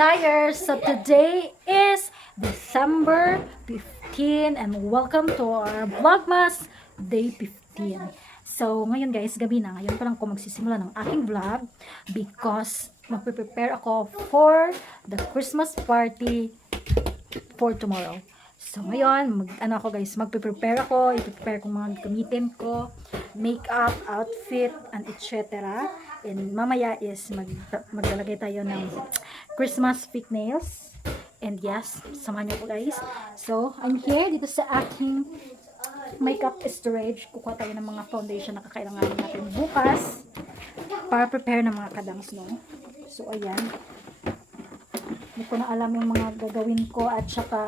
Kuradangerz. So today is December 15 and welcome to our Vlogmas Day 15. So ngayon guys, gabi na. Ngayon pa lang ako magsisimula ng aking vlog because magpe-prepare ako for the Christmas party for tomorrow. So ngayon, magpe-prepare ako, i-prepare kong mga gamitin ko, makeup, outfit, and etc. And mamaya is maglalagay tayo ng Christmas fake nails. And yes, samahan niyo po guys. So, I'm here dito sa aking makeup storage. Kukuha tayo ng mga foundation na kakailanganin natin bukas para prepare ng mga kadangs, no? So, ayan. Hindi ko na alam yung mga gagawin ko at saka